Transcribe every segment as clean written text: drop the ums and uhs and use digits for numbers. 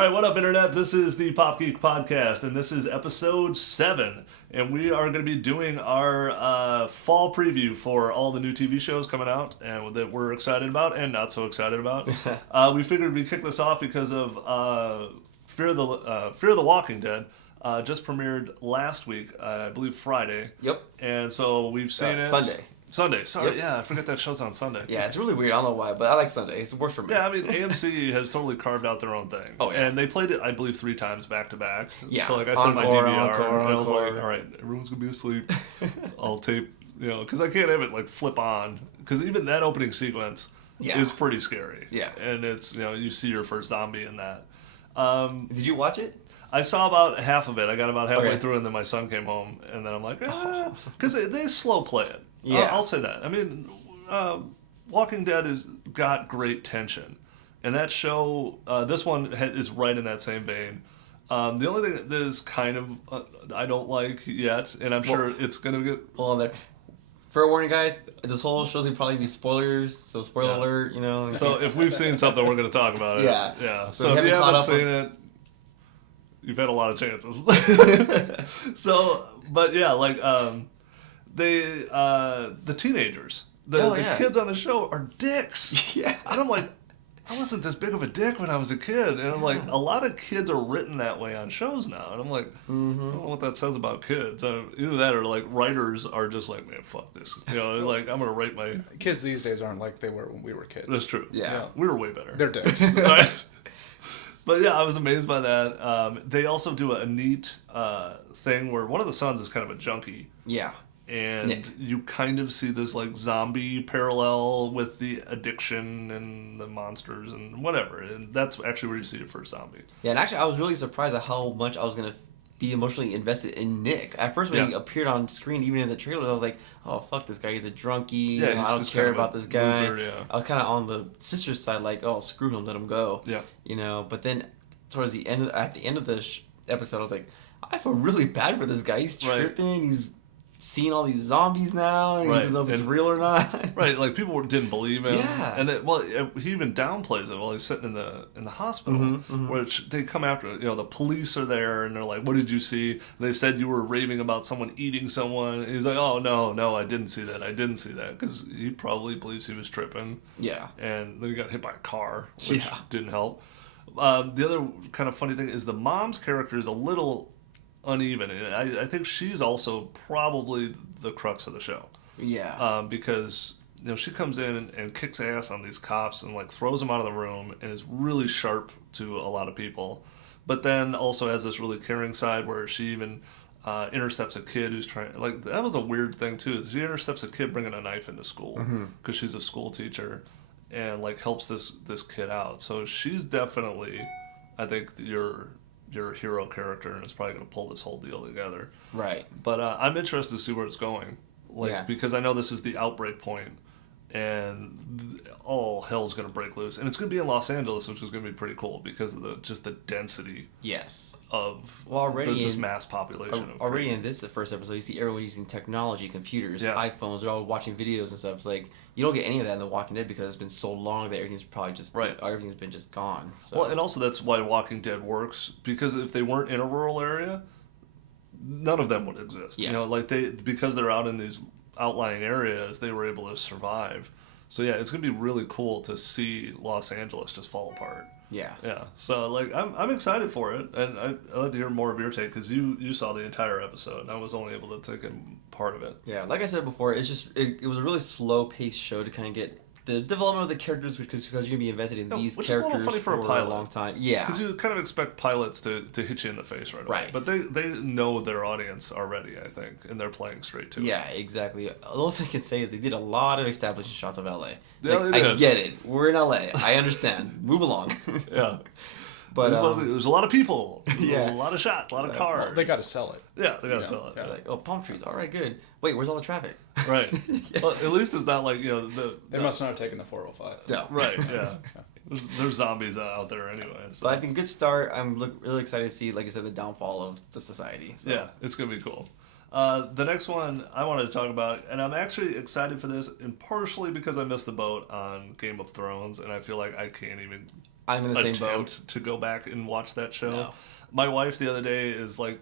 right, what up, Internet? This is the Pop Geek Podcast, and this is episode 7. And we are going to be doing our fall preview for all the new TV shows coming out and that we're excited about and not so excited about. We figured we'd kick this off because of Fear of the Walking Dead. Just premiered last week, I believe Friday. Yep. And so we've seen it. Sunday, sorry, Yep. yeah, I forget that show's on Sunday. Yeah, it's really weird. I don't know why, but I like Sunday. It works for me. Yeah, I mean, AMC has totally carved out their own thing. Oh, yeah. And they played it, I believe, 3 times back to back. Yeah. So, like, I set my DVR, encore, and I was encore. like, all right, everyone's going to be asleep. I'll tape, because I can't have it, like, flip on. Because even that opening sequence is pretty scary. Yeah. And it's, you see your first zombie in that. Did you watch it? I saw about half of it. I got about halfway through, and then my son came home, and then I'm like, because they slow play it. Yeah. I'll say that. I mean, Walking Dead has got great tension, and that show, this one is right in that same vein. The only thing that is kind of I don't like yet, and I'm sure it's gonna get. Hold on there. Fair warning, guys. This whole show's gonna probably be spoilers, so spoiler alert. So if we've seen something, we're gonna talk about it. Yeah. So if you haven't seen it, you've had a lot of chances. So, but yeah, like the teenagers, the kids on the show are dicks. Yeah. And I'm like, I wasn't this big of a dick when I was a kid. And I'm like, a lot of kids are written that way on shows now. And I'm like, I don't know what that says about kids. Either that or like writers are just like, man, fuck this. Like I'm going to write my... Kids these days aren't like they were when we were kids. That's true. Yeah. We were way better. They're dicks. Right? But yeah, I was amazed by that. They also do a neat thing where one of the sons is kind of a junkie. Yeah. And Nick. you kind of see this like zombie parallel with the addiction and the monsters and whatever. And that's actually where you see your first zombie. Yeah, and actually I was really surprised at how much I was going to be emotionally invested in Nick. At first when he appeared on screen, even in the trailers, I was like, oh, fuck this guy. He's a drunkie. Yeah, I don't care about this guy. Loser, yeah. I was kind of on the sister's side, like, oh, screw him, let him go. Yeah. But then towards the end, at the end of the episode, I was like, I feel really bad for this guy. He's tripping. He's seeing all these zombies now, and he doesn't know if it's real or not. Right, like people didn't believe him. Yeah. And then, he even downplays it while he's sitting in the hospital, which they come after. The police are there, and they're like, "What did you see?" And they said you were raving about someone eating someone. And he's like, "Oh no, I didn't see that. I didn't see that," because he probably believes he was tripping. Yeah. And then he got hit by a car, which didn't help. The other kind of funny thing is the mom's character is a little uneven, and I think she's also probably the crux of the show. Yeah. Because she comes in and kicks ass on these cops and like throws them out of the room and is really sharp to a lot of people, but then also has this really caring side where she even intercepts a kid who's trying. Like that was a weird thing too. Is she intercepts a kid bringing a knife into school because she's a school teacher, and like helps this kid out. So she's definitely, I think, your hero character, and it's probably going to pull this whole deal together. Right. But I'm interested to see where it's going. Because I know this is the outbreak point, and all hell's going to break loose. And it's going to be in Los Angeles, which is going to be pretty cool because of the density of this mass population. Already in the first episode, you see everyone using technology, computers, iPhones, they're all watching videos and stuff. It's like, you don't get any of that in The Walking Dead because it's been so long that everything's probably just, everything's been just gone. So. Well, and also that's why Walking Dead works, because if they weren't in a rural area, none of them would exist. Yeah. Because they're out in these outlying areas, they were able to survive. So yeah, it's gonna be really cool to see Los Angeles just fall apart. Yeah. Yeah. So I'm excited for it, and I'd like to hear more of your take because you saw the entire episode, and I was only able to take in part of it. Yeah. Like I said before, it's just it was a really slow paced show to kind of get the development of the characters, because you're gonna be invested in these which characters is a little funny for a pilot. long time. Yeah. Because you kind of expect pilots to hit you in the face right away. Right. But they know their audience already, I think, and they're playing straight to it. Yeah, exactly. The only thing I can say is they did a lot of establishing shots of LA. It's Yeah, like, they did. I get it. We're in LA. I understand. Move along. Yeah. But there's a lot of people. Yeah. A lot of shots. A lot of cars. Well, they got to sell it. Yeah, they got to sell it. Yeah. like, oh, palm trees. All right, good. Wait, where's all the traffic? Right. Well, at least it's not like, They must not have taken the 405. No. Right, yeah. There's zombies out there anyway. So. But I think good start. I'm really excited to see, like I said, the downfall of the society. So. Yeah, it's going to be cool. The next one I wanted to talk about, and I'm actually excited for this, and partially because I missed the boat on Game of Thrones, and I feel like I can't even I'm in the same attempt to go back and watch that show. No. My wife the other day is like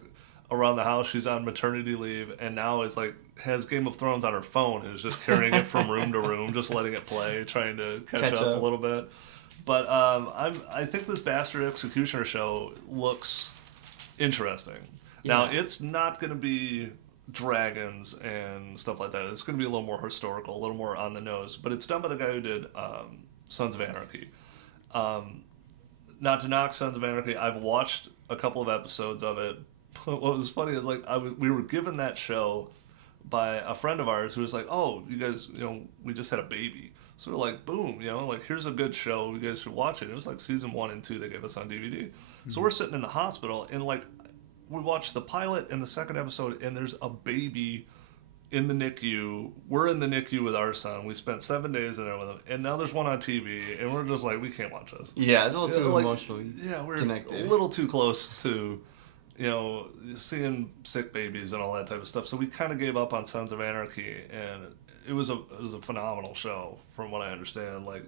around the house. She's on maternity leave and now is like has Game of Thrones on her phone and is just carrying it from room to room, just letting it play, trying to catch up a little bit. But I think this Bastard Executioner show looks interesting. Yeah. Now it's not going to be dragons and stuff like that. It's going to be a little more historical, a little more on the nose. But it's done by the guy who did Sons of Anarchy. Not to knock Sons of Anarchy, I've watched a couple of episodes of it. But what was funny is like we were given that show by a friend of ours who was like, "Oh, you guys, we just had a baby." So we're like, boom, like here's a good show. You guys should watch it. It was like season 1 and 2 they gave us on DVD. Mm-hmm. So we're sitting in the hospital and like we watched the pilot and the second episode and there's a baby in the NICU. We're in the NICU with our son. We spent 7 days in there with him, and now there's one on TV, and we're just like, we can't watch this. Yeah, it's a little too emotionally we're connected. A little too close to, seeing sick babies and all that type of stuff. So we kind of gave up on Sons of Anarchy, and it was a phenomenal show from what I understand. Like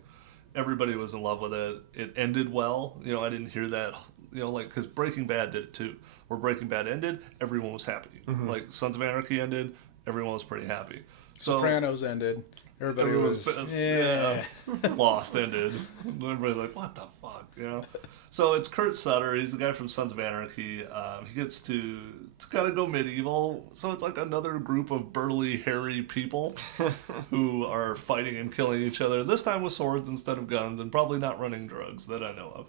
everybody was in love with it. It ended well. I didn't hear that. Because Breaking Bad did it too. Where Breaking Bad ended, everyone was happy. Mm-hmm. Like Sons of Anarchy ended, everyone was pretty happy. Sopranos ended. Everybody was Lost ended. Everybody's like, what the fuck, So it's Kurt Sutter. He's the guy from Sons of Anarchy. He gets to kind of go medieval. So it's like another group of burly, hairy people who are fighting and killing each other. This time with swords instead of guns, and probably not running drugs that I know of.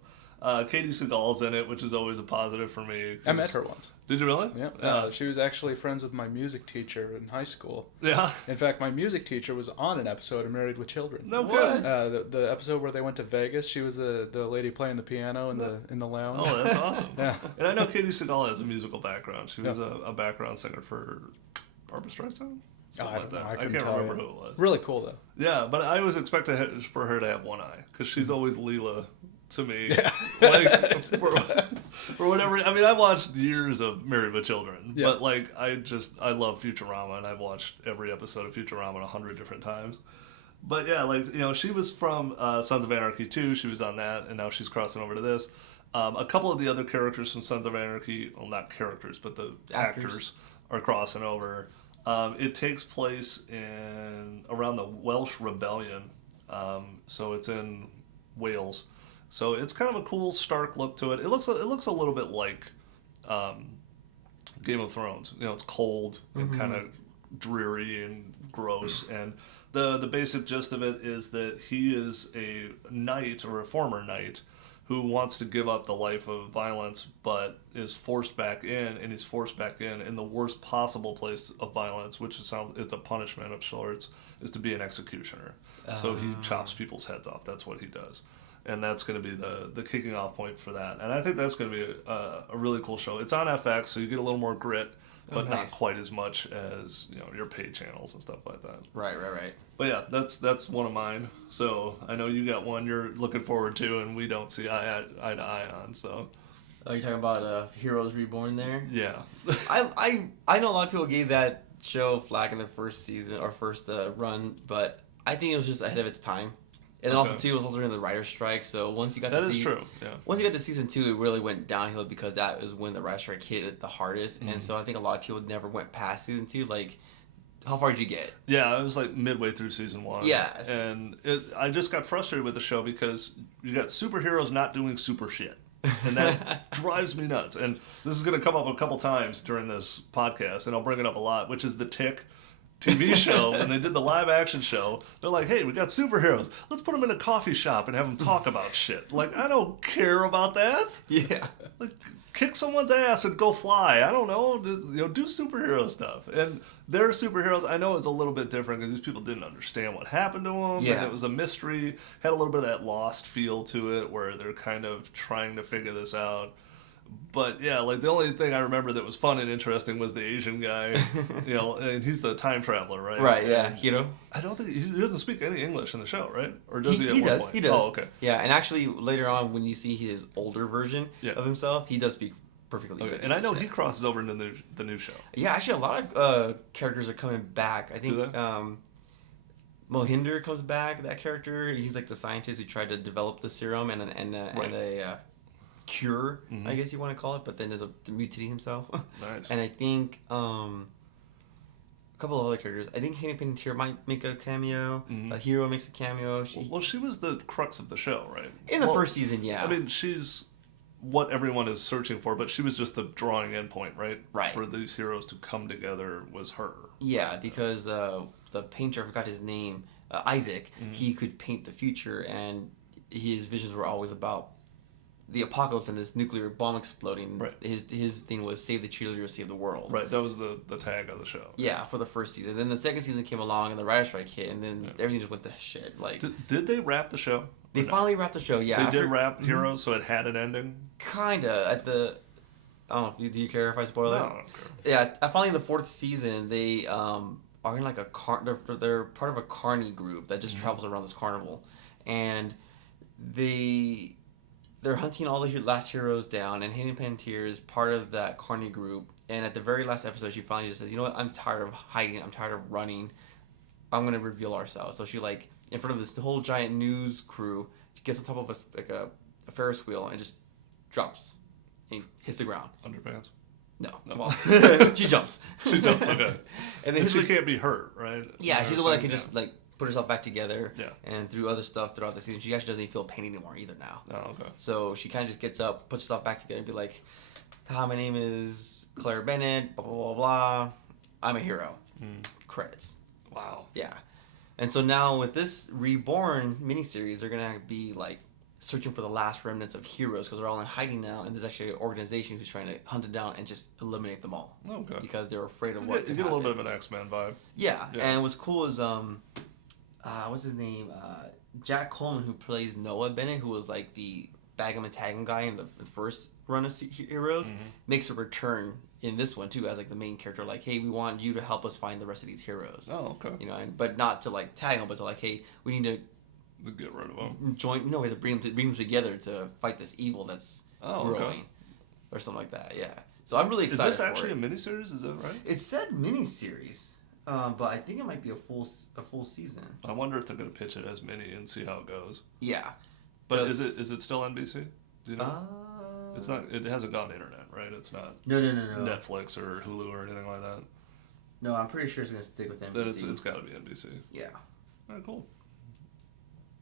Katie Seagal's in it, which is always a positive for me. I met her once. Did you really? Yeah. She was actually friends with my music teacher in high school. Yeah. In fact, my music teacher was on an episode of Married with Children. No good. The episode where they went to Vegas, she was the lady playing the piano in the lounge. Oh, that's awesome. Yeah. And I know Katie Seagal has a musical background. She was a background singer for Barbra Streisand. I don't know. I can't remember who it was. Really cool though. Yeah, but I always expect for her to have one eye because she's always Leela to me. Like for whatever. I mean, I watched years of Married with Children, but like I love Futurama, and I've watched every episode of Futurama 100 different times. But yeah, like she was from Sons of Anarchy too. She was on that, and now she's crossing over to this. A couple of the other characters from Sons of Anarchy, well, not characters, but the actors are crossing over. It takes place around the Welsh Rebellion, so it's in Wales. So it's kind of a cool, stark look to it. It looks a little bit like Game of Thrones. It's cold and kind of dreary and gross. And the basic gist of it is that he is a knight or a former knight who wants to give up the life of violence, but is forced back in, and he's forced back in the worst possible place of violence, which it's a punishment of sorts, is to be an executioner. So he chops people's heads off. That's what he does. And that's going to be the kicking off point for that. And I think that's going to be a really cool show. It's on FX, so you get a little more grit, but not quite as much as your paid channels and stuff like that. Right. But yeah, that's one of mine. So I know you got one you're looking forward to, and we don't see eye to eye on. So. Oh, you're talking about Heroes Reborn there? Yeah. I know a lot of people gave that show flack in the first season or first run, but I think it was just ahead of its time. And then also, too, it was also during the writer's strike, so once you got That is true, yeah. Once you got to season 2, it really went downhill because that was when the writer's strike hit it the hardest, and so I think a lot of people never went past season 2, like, how far did you get? Yeah, I was like midway through season 1. Yes. And I just got frustrated with the show because you got superheroes not doing super shit. And that drives me nuts. And this is going to come up a couple times during this podcast, and I'll bring it up a lot, which is The Tick TV show. When they did the live action show, they're like, hey, we got superheroes. Let's put them in a coffee shop and have them talk about shit. Like, I don't care about that. Yeah. Like, kick someone's ass and go fly. I don't know. Do superhero stuff. And their superheroes, I know, is a little bit different because these people didn't understand what happened to them. Yeah. And it was a mystery. Had a little bit of that Lost feel to it where they're kind of trying to figure this out. But yeah, like the only thing I remember that was fun and interesting was the Asian guy, and he's the time traveler, right? Right, yeah, Hiro. I don't think he doesn't speak any English in the show, right? Or does he? He does. Point? He does. Oh, okay. Yeah, and actually later on when you see his older version of himself, he does speak perfectly good. And I know he crosses over into the new show. Yeah, actually a lot of characters are coming back. I think Mohinder comes back. That character, he's like the scientist who tried to develop the serum and a cure, I guess you want to call it, but then ends up mutating himself. Nice. And I think a couple of other characters. I think Hayden Panettiere might make a cameo. A Hero makes a cameo. She was the crux of the show, right? In the first season, yeah. I mean, she's what everyone is searching for, but she was just the drawing end point, right? Right. For these heroes to come together was her. Yeah, because the painter, I forgot his name, Isaac, he could paint the future, and his visions were always about the apocalypse and this nuclear bomb exploding. Right. His thing was save the cheerleader, save the world. Right, that was the tag of the show. Yeah, for the first season. Then the second season came along and the writer's strike hit, and then everything just went to shit. Like, did they wrap the show? They finally wrapped the show, yeah. They did wrap Heroes, so it had an ending? Kinda. At the... I don't know, do you care if I spoil it? No, I don't care. Yeah, finally in the fourth season, they are in like a they're part of a carny group that just travels around this carnival. And they're hunting all the last heroes down, and Hayden Panettiere is part of that carny group. And at the very last episode, she finally just says, you know what, I'm tired of hiding, I'm tired of running, I'm going to reveal ourselves. So she, like, in front of this whole giant news crew, she gets on top of a Ferris wheel and just drops and hits the ground. Underpants? No. Well, she jumps. She jumps, okay. And then she can't be hurt, right? Yeah, she's the one that can just, like, put herself back together. Yeah. And through other stuff throughout the season, she actually doesn't even feel pain anymore either now. Oh, okay. So she kind of just gets up, puts herself back together, and be like, "Hi, my name is Claire Bennett, blah, blah, blah, blah. I'm a hero." Credits. Wow. Yeah. And so now with this Reborn miniseries, they're going to be, like, searching for the last remnants of heroes because they're all in hiding now, and there's actually an organization who's trying to hunt them down and just eliminate them all. Okay. Because they're afraid of what You get a little bit of an X-Men vibe. Yeah. And what's cool is, what's his name? Jack Coleman, who plays Noah Bennett, who was like the Bag'em and Tag'em guy in the first run of Heroes, makes a return in this one too as like the main character. Like, hey, we want you to help us find the rest of these heroes. Oh, okay. You know, but not to like tag them, but to like, hey, we need to get rid of them. We have to bring them together to fight this evil that's growing, or something like that. Yeah. So I'm really excited. Is this actually a miniseries? Is that right? It said miniseries. But I think it might be a full season. I wonder if they're going to pitch it as mini and see how it goes. Yeah, but is it still NBC? Do you know? It's not. It hasn't gone to internet, right? It's not. No. Netflix or Hulu or anything like that. No, I'm pretty sure it's going to stick with NBC. Then it's got to be NBC. Yeah. All right, cool.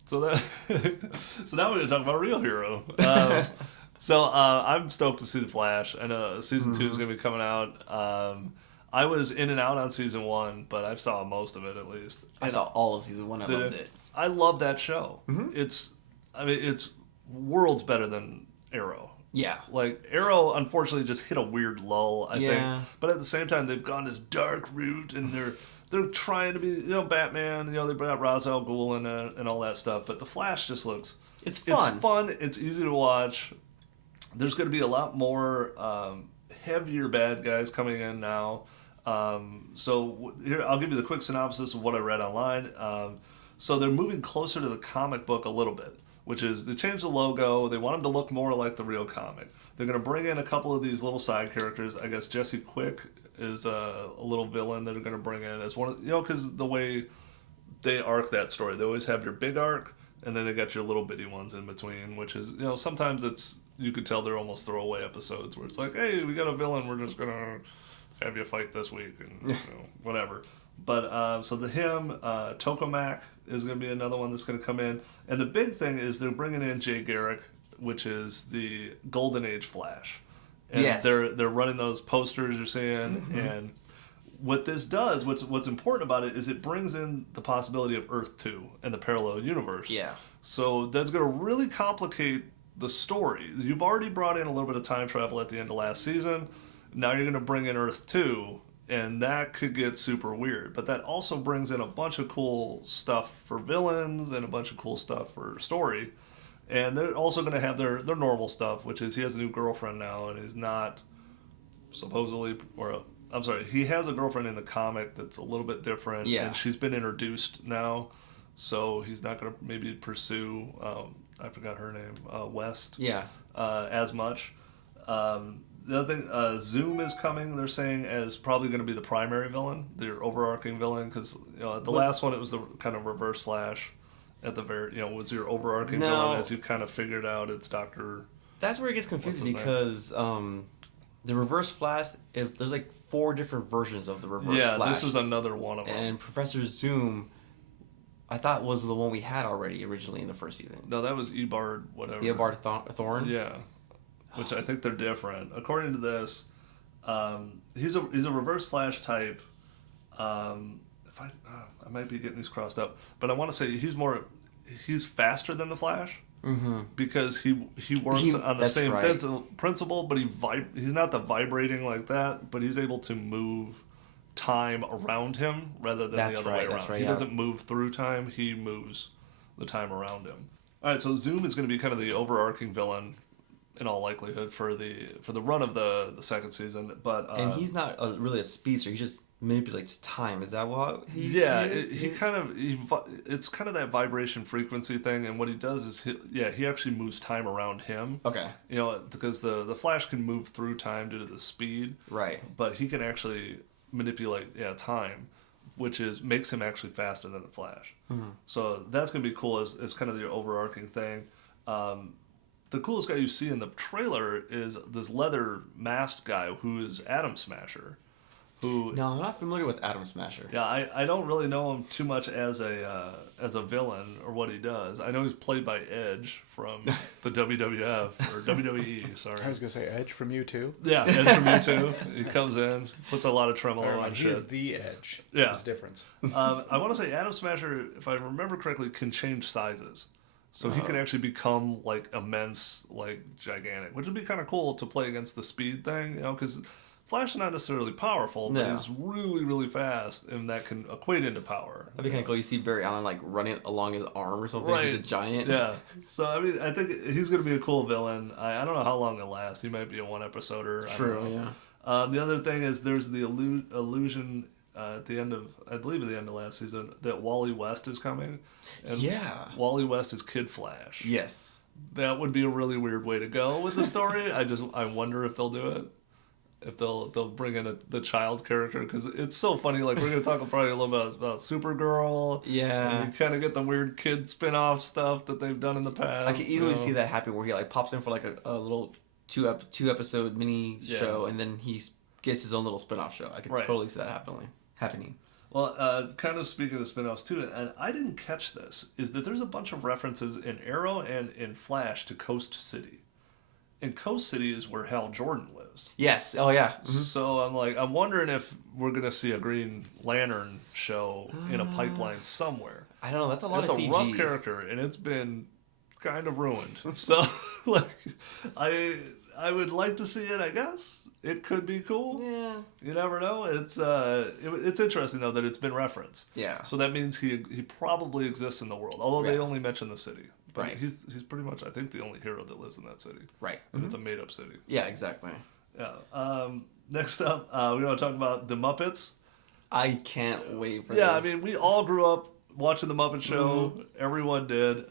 So now we're going to talk about Real Hero. So I'm stoked to see The Flash. I know season 2 is going to be coming out. I was in and out on season 1, but I saw most of it at least. I saw all of season 1. I loved it. I love that show. It's worlds better than Arrow. Yeah. Like, Arrow, unfortunately, just hit a weird lull, I think. But at the same time, they've gone this dark route, and they're trying to be, Batman. They bring out Ra's al Ghul and all that stuff. But The Flash just looks... It's fun. It's fun. It's easy to watch. There's going to be a lot more heavier bad guys coming in now. So here, I'll give you the quick synopsis of what I read online. So they're moving closer to the comic book a little bit, which is they changed the logo. They want them to look more like the real comic. They're going to bring in a couple of these little side characters. I guess Jesse Quick is a little villain that they're going to bring in as one of, because the way they arc that story, they always have your big arc, and then they got your little bitty ones in between, which is, sometimes you could tell they're almost throwaway episodes where it's like, hey, we got a villain, we're just going to have you fight this week and whatever. But so Tokamak is going to be another one that's going to come in. And the big thing is they're bringing in Jay Garrick, which is the Golden Age Flash. And they're running those posters you're seeing. And what this does, what's important about it, is it brings in the possibility of Earth 2 and the parallel universe. Yeah. So that's going to really complicate the story. You've already brought in a little bit of time travel at the end of last season. Now you're going to bring in Earth 2, and that could get super weird. But that also brings in a bunch of cool stuff for villains and a bunch of cool stuff for story. And they're also going to have their normal stuff, which is he has a new girlfriend now, and he's not supposedly, he has a girlfriend in the comic that's a little bit different. Yeah. And she's been introduced now, so he's not going to maybe pursue, I forgot her name, West. Yeah. As much. The other thing, Zoom is coming. They're saying as probably going to be the primary villain, the overarching villain, because the last one it was the kind of Reverse Flash, at the very was your overarching villain as you kind of figured out it's Doctor. That's where it gets confusing because the Reverse Flash there's like 4 different versions of the Reverse Flash. Yeah, this is another one of them. And Professor Zoom, I thought was the one we had already originally in the first season. No, that was Eobard whatever. Eobard Thorn. Yeah, which I think they're different. According to this, he's a Reverse Flash type. If I might be getting these crossed up, but I want to say he's faster than the Flash. Mm-hmm. Because he works on the same principle, but he's not the vibrating like that, but he's able to move time around him rather than the other way around. He doesn't move through time; he moves the time around him. All right, so Zoom is going to be kind of the overarching villain in all likelihood for the run of the second season, but and he's not really a speedster; he just manipulates time. Is that what he? Yeah, it's kind of that vibration frequency thing, and what he does is he actually moves time around him. Okay. Because the Flash can move through time due to the speed. Right. But he can actually manipulate time, which makes him actually faster than the Flash. Mm-hmm. So that's gonna be cool as kind of the overarching thing. The coolest guy you see in the trailer is this leather masked guy who is Atom Smasher. No, I'm not familiar with Atom Smasher. Yeah, I don't really know him too much as a villain or what he does. I know he's played by Edge from the WWF or WWE. Sorry, I was gonna say Edge from U2. Yeah, Edge from U2. He comes in, puts a lot of tremolo on shit. He's the Edge. Yeah, there's a difference. I want to say Atom Smasher, if I remember correctly, can change sizes. So he can actually become like immense, like gigantic, which would be kind of cool to play against the speed thing, because Flash is not necessarily powerful, but he's really, really fast, and that can equate into power. That'd be kind of cool. You see Barry Allen like running along his arm or something. Right. He's a giant. Yeah. So I mean, I think he's going to be a cool villain. I don't know how long it'll last. He might be a 1-episoder. True. Yeah. The other thing is there's the illusion at the end of last season that Wally West is coming. And Wally West is Kid Flash. Yes. That would be a really weird way to go with the story. I wonder if they'll do it. If they'll bring in the child character, because it's so funny. Like, we're gonna talk probably a little bit about Supergirl. Yeah, and you kind of get the weird kid spin-off stuff that they've done in the past. I can easily see that happen where he like pops in for like a little two episode mini show, and then he gets his own little spin-off show. I can totally see that happening. Well, kind of speaking of spin-offs too, and I didn't catch this, is that there's a bunch of references in Arrow and in Flash to Coast City. And Coast City is where Hal Jordan lives. Yes. Oh, yeah. Mm-hmm. So I'm wondering if we're going to see a Green Lantern show in a pipeline somewhere. I don't know. That's a lot of CG. It's a rough character, and it's been kind of ruined. So, I would like to see it, I guess. It could be cool. Yeah. You never know. It's interesting, though, that it's been referenced. Yeah. So that means he probably exists in the world, although they only mention the city. But right. He's pretty much, I think, the only hero that lives in that city. Right. And it's a made-up city. Yeah, exactly. Yeah. Next up, we want to talk about The Muppets. I can't wait for this. Yeah, I mean, we all grew up watching The Muppet Show. Mm-hmm. Everyone did.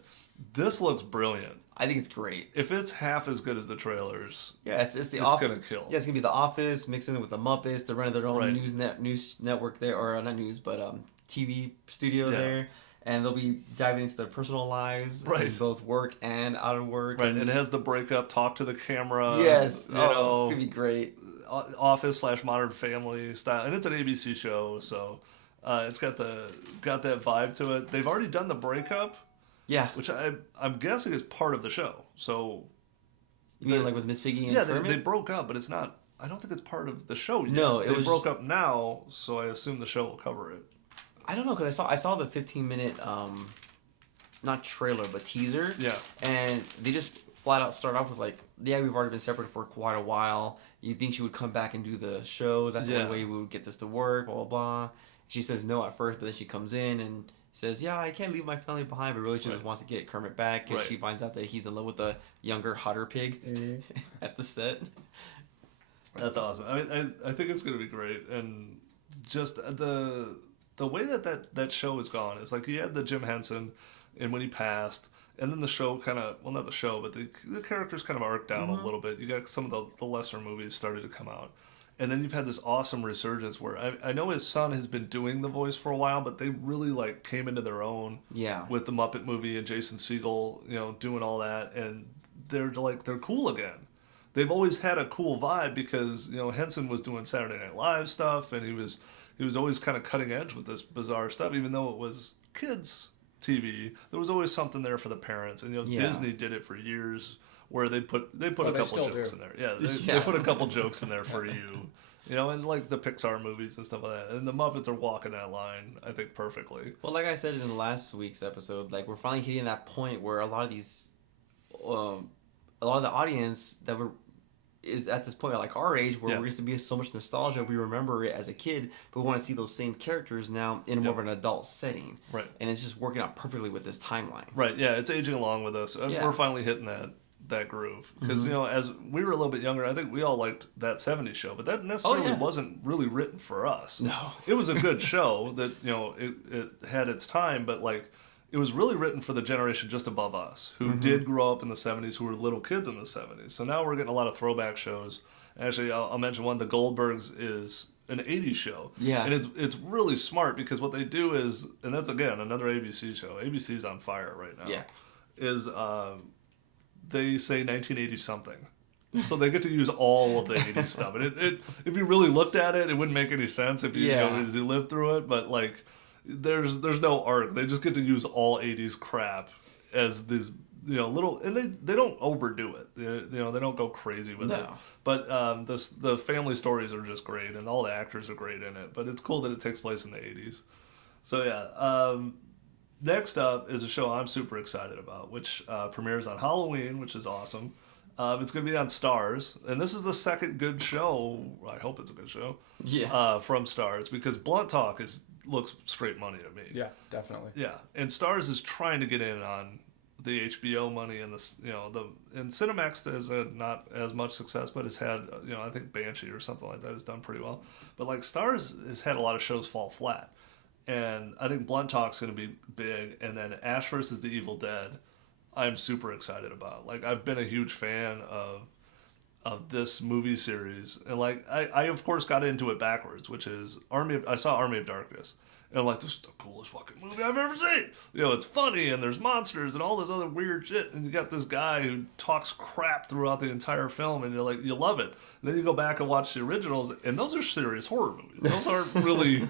This looks brilliant. I think it's great. If it's half as good as the trailers, it's going to kill. Yeah, it's going to be The Office, mixing it with The Muppets. They're running their own news network there, or not news, but TV studio there. And they'll be diving into their personal lives, in both work and out of work. Right, and it has the breakup, talk to the camera. Yes, it's gonna be great. Office/Modern Family style, and it's an ABC show, so it's got that vibe to it. They've already done the breakup, which I'm guessing is part of the show. So, you mean like with Miss Piggy and Kermit? They broke up, but it's not. I don't think it's part of the show yet. No, they broke up now, so I assume the show will cover it. I don't know, because I saw the 15-minute, not trailer, but teaser. Yeah. And they just flat out start off with like, we've already been separated for quite a while. You think she would come back and do the show. That's the only way we would get this to work, blah, blah, blah. She says no at first, but then she comes in and says, I can't leave my family behind, but really she just wants to get Kermit back because she finds out that he's in love with a younger, hotter pig at the set. That's awesome. I mean, I think it's going to be great. And just the way that show has gone is like, you had the Jim Henson, and when he passed, and then the show kind of, well, not the show, but the characters kind of arc down a little bit. You got some of the lesser movies started to come out. And then you've had this awesome resurgence where I know his son has been doing the voice for a while, but they really like came into their own with the Muppet movie and Jason Segel, doing all that, and they're cool again. They've always had a cool vibe because Henson was doing Saturday Night Live stuff, and he was always kind of cutting edge with this bizarre stuff, even though it was kids TV. There was always something there for the parents, and Disney did it for years. Where they put a couple jokes in there. Yeah, they put a couple jokes in there for you. And like the Pixar movies and stuff like that. And the Muppets are walking that line, I think, perfectly. Well, like I said in last week's episode, like we're finally hitting that point where a lot of the audience is at this point like our age where we're used to be so much nostalgia, we remember it as a kid, but we want to see those same characters now in more of an adult setting. Right. And it's just working out perfectly with this timeline. Right, yeah, it's aging along with us. We're finally hitting that groove because as we were a little bit younger, I think we all liked that 70s show, but that necessarily wasn't really written for us. No. It was a good show that it had its time, but like it was really written for the generation just above us who did grow up in the 70s, who were little kids in the 70s. So now we're getting a lot of throwback shows. Actually, I'll mention one. The Goldbergs is an 80s show. Yeah. And it's really smart because what they do is, and that's again another ABC show. ABC's on fire right now. Yeah. Is they say 1980 something, so they get to use all of the 80s stuff. And it if you really looked at it, it wouldn't make any sense if you as you lived through it. But like, there's no arc. They just get to use all 80s crap as these little, and they don't overdo it. They don't go crazy with it. But the family stories are just great, and all the actors are great in it. But it's cool that it takes place in the 80s. So yeah. Next up is a show I'm super excited about, which premieres on Halloween, which is awesome. It's going to be on Starz, and this is the second good show. I hope it's a good show. Yeah. From Starz, because Blunt Talk looks straight money to me. Yeah, definitely. Yeah, and Starz is trying to get in on the HBO money and and Cinemax has not as much success, but has had I think Banshee or something like that has done pretty well. But like Starz has had a lot of shows fall flat. And I think Blunt Talk's going to be big. And then Ash vs. the Evil Dead, I'm super excited about. Like, I've been a huge fan of this movie series. And, like, I of course got into it backwards, which is I saw Army of Darkness. And I'm like, this is the coolest fucking movie I've ever seen. It's funny, and there's monsters and all this other weird shit. And you got this guy who talks crap throughout the entire film, and you're like, you love it. And then you go back and watch the originals, and those are serious horror movies. Those aren't really...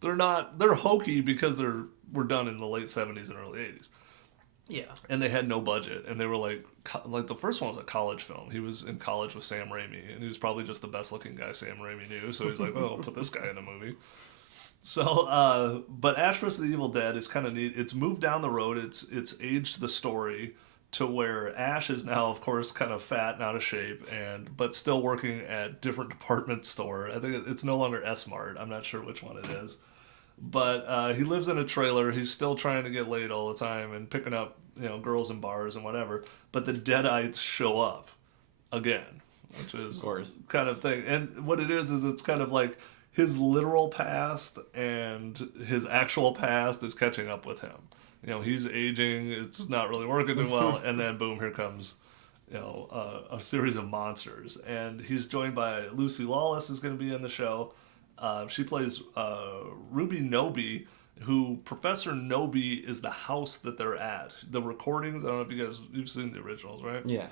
They're hokey because were done in the late 70s and early 80s. Yeah. And they had no budget, and they were like the first one was a college film. He was in college with Sam Raimi, and he was probably just the best looking guy Sam Raimi knew, so he's like, oh, I'll put this guy in a movie. So, but Ash vs. the Evil Dead is kind of neat. It's moved down the road. It's aged the story to where Ash is now, of course, kind of fat and out of shape, but still working at different department store. I think it's no longer S-Mart. I'm not sure which one it is. But he lives in a trailer. He's still trying to get laid all the time and picking up, girls in bars and whatever. But the Deadites show up again, which is of course kind of thing. And what it is it's kind of like his literal past and his actual past is catching up with him. He's aging. It's not really working too well. And then boom, here comes, a series of monsters. And he's joined by Lucy Lawless is going to be in the show. She plays Ruby Noby, who Professor Noby is the house that they're at. The recordings, I don't know if you've seen the originals, right? Yeah.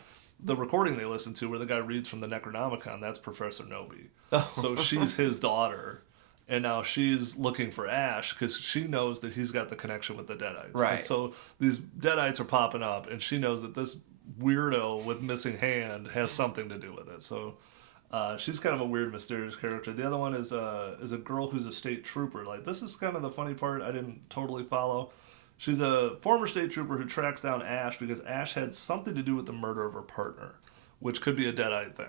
The recording they listen to where the guy reads from the Necronomicon, that's Professor Noby. Oh. So she's his daughter, and now she's looking for Ash because she knows that he's got the connection with the Deadites. Right. And so these Deadites are popping up, and she knows that this weirdo with missing hand has something to do with it. So... she's kind of a weird, mysterious character. The other one is a girl who's a state trooper. Like, this is kind of the funny part I didn't totally follow. She's a former state trooper who tracks down Ash because Ash had something to do with the murder of her partner, which could be a Deadite thing.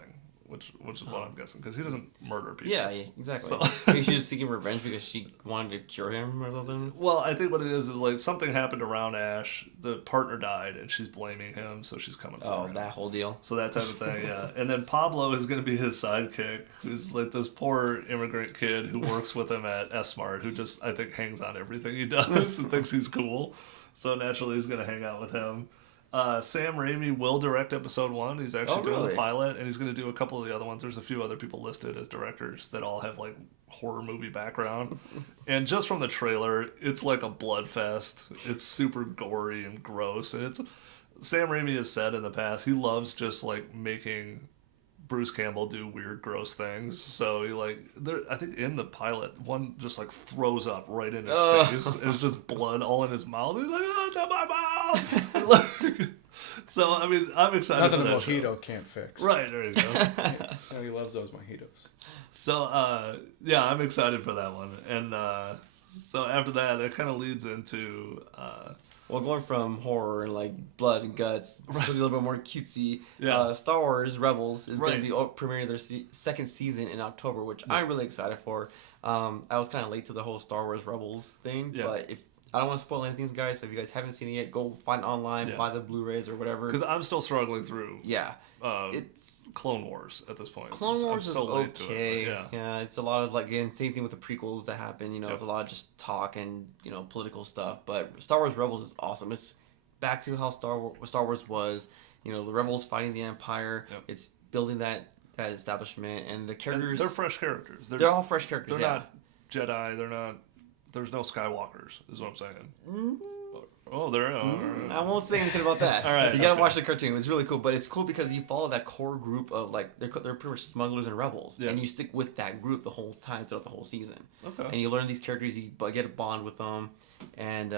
which is what I'm guessing, because he doesn't murder people. Yeah, exactly. So. Maybe she was seeking revenge because she wanted to cure him or something. Well, I think what it is like something happened around Ash. The partner died, and she's blaming him, so she's coming for him. Oh, that whole deal. So that type of thing, yeah. And then Pablo is going to be his sidekick, who's like this poor immigrant kid who works with him at S-Mart, who just, I think, hangs on everything he does and thinks he's cool. So naturally, he's going to hang out with him. Sam Raimi will direct episode 1. He's actually doing really? the pilot, and he's going to do a couple of the other ones. There's a few other people listed as directors that all have like horror movie background. And just from the trailer, it's like a blood fest. It's super gory and gross, and it's Sam Raimi has said in the past he loves just like making Bruce Campbell do weird, gross things. So he like, I think in the pilot, one just like throws up right in his face. It's just blood all in his mouth. He's like, oh, it's in my mouth. So I mean, I'm excited. Nothing for a that mojito show. can't fix. Right, there you go. No, he loves those mojitos. So yeah, I'm excited for that one. And so after that, it kind of leads into. Well, going from horror and like blood and guts to a little bit more cutesy, Yeah. Star Wars Rebels is going Right. to be premiering their second season in October, which I'm really excited for. I was kind of late to the whole Star Wars Rebels thing, but if I don't want to spoil anything, guys, so if you guys haven't seen it yet, go find it online, buy the Blu-rays or whatever. Because I'm still struggling through. Yeah. It's Clone Wars at this point. Clone Wars I'm so is late to okay. it, Yeah, it's a lot of like, again, same thing with the prequels that happen. You know, it's a lot of just talk and political stuff. But Star Wars Rebels is awesome. It's back to how Star Wars was. You know, the rebels fighting the Empire. Yep. It's building that establishment, and the characters. And they're fresh characters. They're all fresh characters. They're not Jedi. They're not. There's no Skywalkers. Is what I'm saying. Mm-hmm. Oh, there. I won't say anything about that. All right, you gotta okay. watch the cartoon. It's really cool, but it's cool because you follow that core group of like they're pretty much smugglers and rebels, and you stick with that group the whole time throughout the whole season. Okay. And you learn these characters, you get a bond with them, and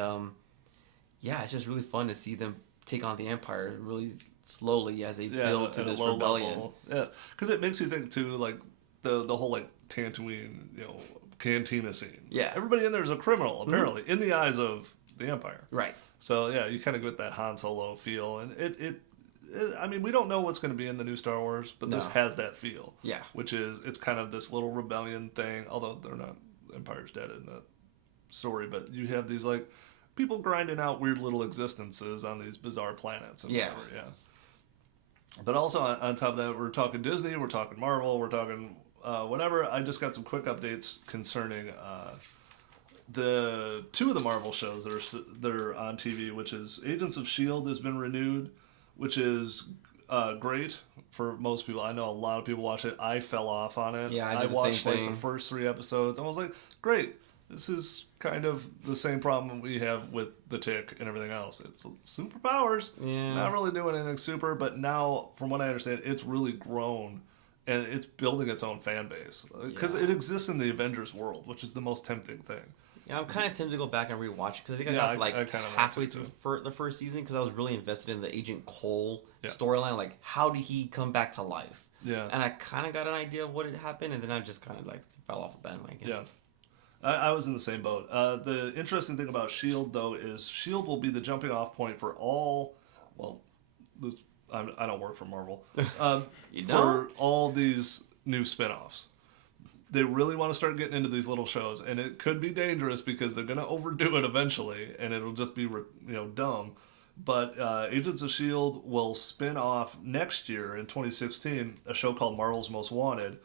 yeah, it's just really fun to see them take on the Empire really slowly as they build to at a this low rebellion. level. Yeah, because it makes you think too, like the whole like Tatooine, cantina scene. Yeah. Everybody in there is a criminal apparently in the eyes of the Empire. Right. So yeah, you kind of get that Han Solo feel, and it I mean, we don't know what's going to be in the new Star Wars, but this has that feel. Yeah. Which is, it's kind of this little rebellion thing, although they're not, Empire's dead in that story, but you have these like people grinding out weird little existences on these bizarre planets and whatever. Yeah. But also on top of that, we're talking Disney, we're talking Marvel, we're talking whatever. I just got some quick updates concerning the two of the Marvel shows that are on TV, which is Agents of S.H.I.E.L.D. has been renewed, which is great for most people. I know a lot of people watch it. I fell off on it. Yeah, I I did the watched same like thing. the first 3 episodes. I was like, great. This is kind of the same problem we have with The Tick and everything else. It's superpowers. Yeah. Not really doing anything super, but now, from what I understand, it's really grown and it's building its own fan base. Because it exists in the Avengers world, which is the most tempting thing. Yeah, I'm kind of tempted to go back and rewatch it because I think I Yeah, got I like kinda want halfway to, through the first season because I was really invested in the Agent Cole Yeah. storyline. Like, how did he come back to life? Yeah. And I kind of got an idea of what had happened, and then I just kind of like fell off the bandwagon. Yeah. I was in the same boat. The interesting thing about S.H.I.E.L.D., though, is S.H.I.E.L.D. will be the jumping off point for all, well, I don't work for Marvel, You for don't? all these new spin-offs. They really want to start getting into these little shows, and it could be dangerous because they're going to overdo it eventually, and it'll just be dumb. But Agents of S.H.I.E.L.D. will spin off next year in 2016 a show called Marvel's Most Wanted,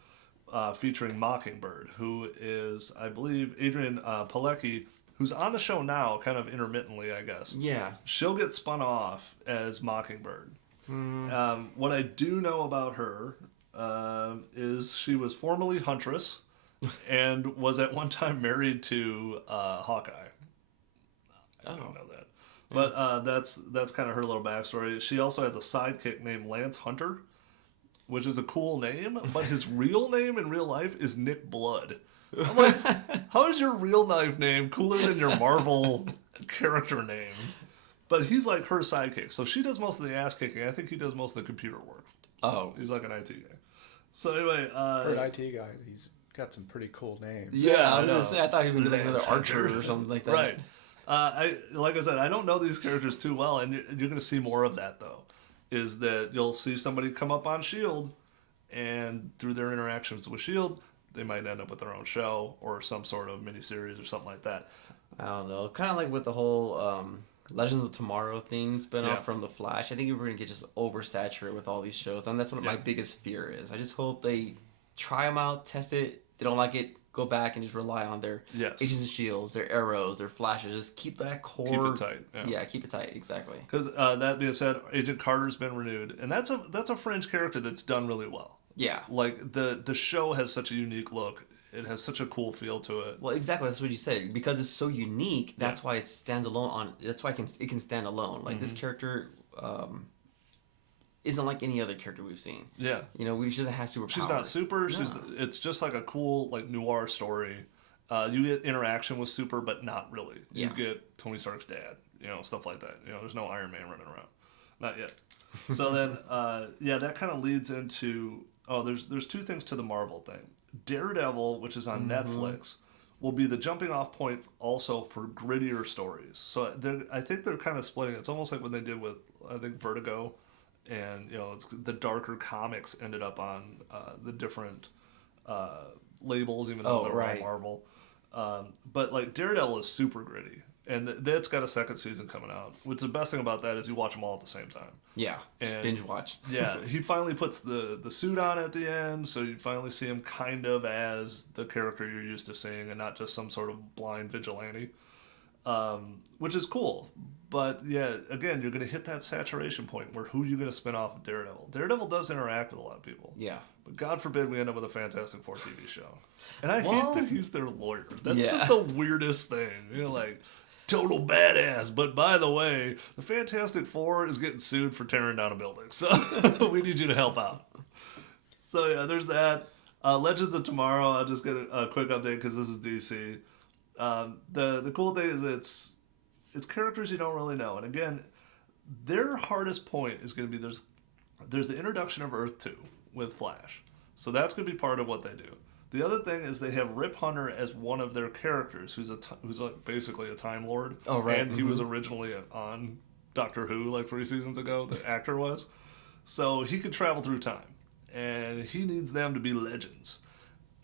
featuring Mockingbird, who is, I believe, Adrian Palicki, who's on the show now, kind of intermittently, I guess. Yeah. She'll get spun off as Mockingbird. What I do know about her is she was formerly Huntress and was at one time married to Hawkeye. I don't know that. But that's kind of her little backstory. She also has a sidekick named Lance Hunter, which is a cool name, but his real name in real life is Nick Blood. I'm like, how is your real life name cooler than your Marvel character name? But he's like her sidekick. So she does most of the ass kicking. I think he does most of the computer work. Oh. He's like an IT guy. So anyway, For an IT guy, he's got some pretty cool names. Yeah, I was I know. gonna say I thought he was gonna be like Lance another Archer Hunter. or something like that. Right. Like I said, I don't know these characters too well, and you're going to see more of that, though. Is that you'll see somebody come up on S.H.I.E.L.D., and through their interactions with S.H.I.E.L.D., they might end up with their own show or some sort of miniseries or something like that. I don't know. Kind of like with the whole Legends of Tomorrow thing spin off Yeah. from The Flash. I think we're gonna get just oversaturated with all these shows, and that's what my biggest fear is. I just hope they try them out, test it. They don't like it, go back and just rely on their Yes. Agents of Shields, their arrows, their flashes. Just keep that core. Keep it tight. Yeah, keep it tight. Exactly. Because that being said, Agent Carter's been renewed, and that's a fringe character that's done really well. Yeah. Like the show has such a unique look. It has such a cool feel to it. Well, exactly. That's what you said. Because it's so unique, that's why it stands alone. That's why it can stand alone. Like this character isn't like any other character we've seen. Yeah. You know, she doesn't have superpowers. She's not super. No. It's just like a cool like noir story. You get interaction with Super, but not really. You get Tony Stark's dad. You know, stuff like that. You know, there's no Iron Man running around. Not yet. So then, that kind of leads into there's two things to the Marvel thing. Daredevil, which is on Netflix, will be the jumping off point also for grittier stories. So I think they're kind of splitting. It's almost like what they did with I think Vertigo, and the darker comics ended up on the different labels, even though they're all Marvel. But like Daredevil is super gritty. And that's got a second season coming out. Which the best thing about that is you watch them all at the same time. Yeah, just binge watch. Yeah, he finally puts the suit on at the end, so you finally see him kind of as the character you're used to seeing, and not just some sort of blind vigilante, which is cool. But yeah, again, you're going to hit that saturation point where who are you going to spin off of Daredevil? Daredevil does interact with a lot of people. Yeah. But God forbid we end up with a Fantastic Four TV show. And I hate that he's their lawyer. That's Yeah. just the weirdest thing. Like... total badass, but by the way, the Fantastic Four is getting sued for tearing down a building, so we need you to help out. So yeah, there's that. Legends of Tomorrow, I'll just get a quick update because this is DC. The cool thing is it's characters you don't really know, and again, their hardest point is going to be there's the introduction of Earth 2 with Flash, so that's going to be part of what they do. The other thing is they have Rip Hunter as one of their characters, who's basically a Time Lord. Oh, right. And he was originally on Doctor Who like 3 seasons ago, the actor was. So he could travel through time. And he needs them to be legends.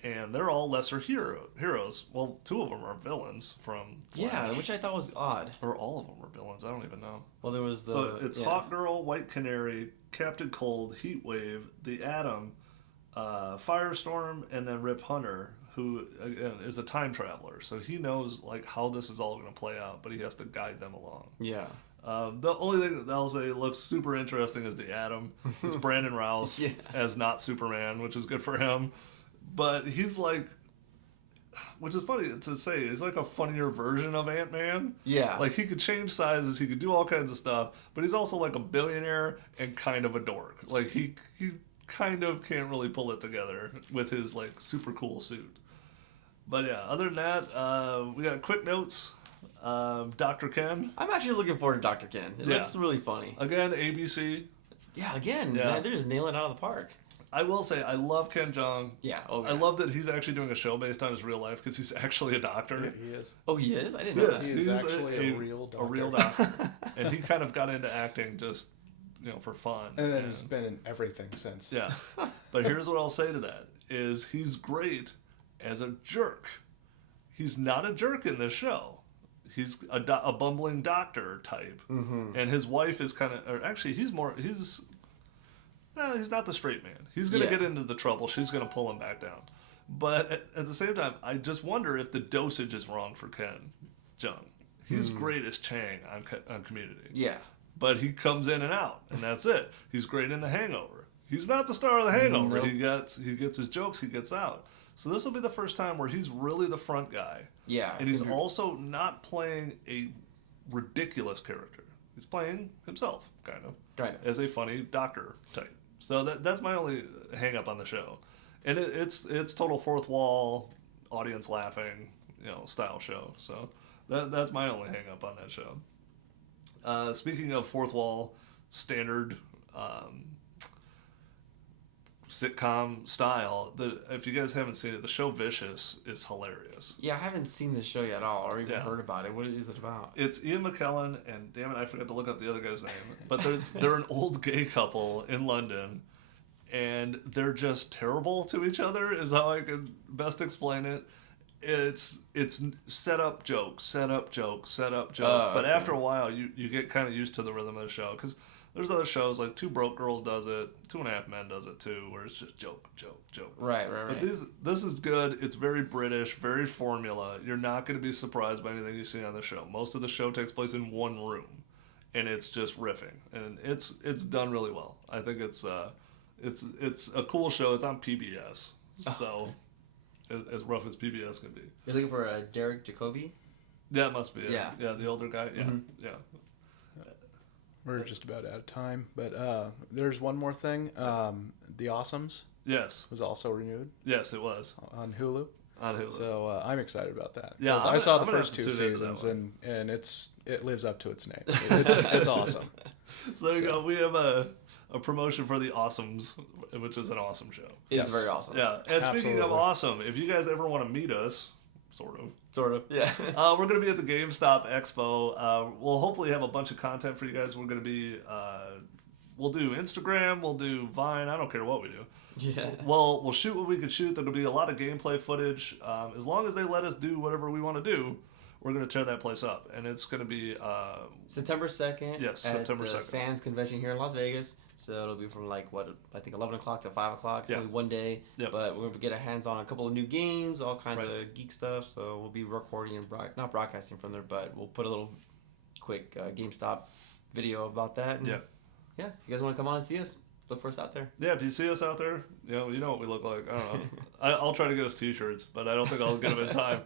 And they're all lesser heroes. Well, 2 of them are villains from Flash. Yeah, which I thought was odd. Or all of them are villains, I don't even know. Well, there was the... So it's Hawkgirl, White Canary, Captain Cold, Heatwave, the Atom... Firestorm, and then Rip Hunter, who again is a time traveler, so he knows like how this is all going to play out, but he has to guide them along. Yeah. The only thing that I'll say looks super interesting is the Atom. It's Brandon Routh as not Superman, which is good for him, but he's like, which is funny to say, he's like a funnier version of Ant-Man. Yeah. Like he could change sizes, he could do all kinds of stuff, but he's also like a billionaire and kind of a dork. Like he kind of can't really pull it together with his like super cool suit. But yeah, other than that, we got quick notes. Dr. Ken. I'm actually looking forward to Dr. Ken. It looks really funny. Again, ABC. Yeah, again, man, they're just nailing it out of the park. I will say, I love Ken Jeong. Yeah, I love that he's actually doing a show based on his real life because he's actually a doctor. Yeah, he is. Oh, he is? I didn't know that. He's actually a real doctor. A real doctor. And he kind of got into acting just for fun. And then he's been in everything since. Yeah. But here's what I'll say to that, is he's great as a jerk. He's not a jerk in this show. He's a bumbling doctor type. Mm-hmm. And his wife is kind of, or actually he's not the straight man. He's going to get into the trouble. She's going to pull him back down. But at the same time, I just wonder if the dosage is wrong for Ken Jeong. He's great as Chang on Community. Yeah. But he comes in and out, and that's it. He's great in The Hangover. He's not the star of The Hangover. Nope. He gets his jokes, he gets out. So this will be the first time where he's really the front guy. Yeah. And he's also not playing a ridiculous character. He's playing himself, kind of. As a funny doctor type. So that's my only hang up on the show. And it's total fourth wall, audience laughing, style show. So that's my only hang up on that show. Speaking of fourth wall, standard sitcom style, if you guys haven't seen it, the show Vicious is hilarious. Yeah, I haven't seen this show yet at all, or even heard about it. What is it about? It's Ian McKellen, and damn it, I forgot to look up the other guy's name. But they're an old gay couple in London, and they're just terrible to each other, is how I could best explain it. It's set up joke, set up joke, set up joke. But after a while, you get kind of used to the rhythm of the show. Because There's other shows like Two Broke Girls does it, 2.5 Men does it too, where it's just joke, joke, joke. Right. But this is good. It's very British, very formula. You're not going to be surprised by anything you see on the show. Most of the show takes place in one room, and it's just riffing, and it's done really well. I think it's a cool show. It's on PBS, so as rough as PBS can be. You're looking for Derek Jacobi? Yeah, it must be. Yeah. Yeah, the older guy. Yeah, yeah. We're just about out of time, but there's one more thing. The Awesomes Yes. was also renewed Yes, it was on Hulu. on Hulu. So I'm excited about that. Yeah, 'Cause I'm I saw gonna the have first to 2 tune into that seasons, and it lives up to its name. It's awesome. So there you go. We have a promotion for the Awesomes, which is an awesome show. It's Yes. very awesome. Yeah, and speaking of Absolutely. awesome, if you guys ever want to meet us, sort of. Sort of. Yeah. We're going to be at the GameStop Expo. We'll hopefully have a bunch of content for you guys. We're going to be, we'll do Instagram, we'll do Vine. I don't care what we do. Yeah. We'll shoot what we can shoot. There'll be a lot of gameplay footage. As long as they let us do whatever we want to do, we're going to tear that place up. And it's going to be... September 2nd. Yes, at September the 2nd. Sands Convention here in Las Vegas. So it'll be from I think 11 o'clock to 5 o'clock. It's Yeah. only one day. Yep. But we're going to get our hands on a couple of new games, all kinds Right. of geek stuff. So we'll be recording and not broadcasting from there, but we'll put a little quick GameStop video about that. And Yeah. Yeah. If you guys want to come on and see us, look for us out there. Yeah, if you see us out there, you know what we look like. I don't know. I'll try to get us t-shirts, but I don't think I'll get them in time.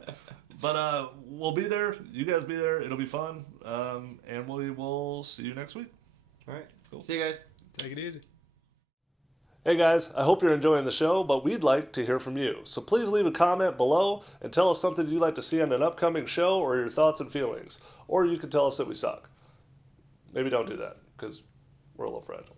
But we'll be there. You guys be there. It'll be fun. And we will see you next week. All right. Cool. See you guys. Take it easy. Hey guys, I hope you're enjoying the show, but we'd like to hear from you. So please leave a comment below and tell us something you'd like to see on an upcoming show or your thoughts and feelings. Or you can tell us that we suck. Maybe don't do that, because we're a little fragile.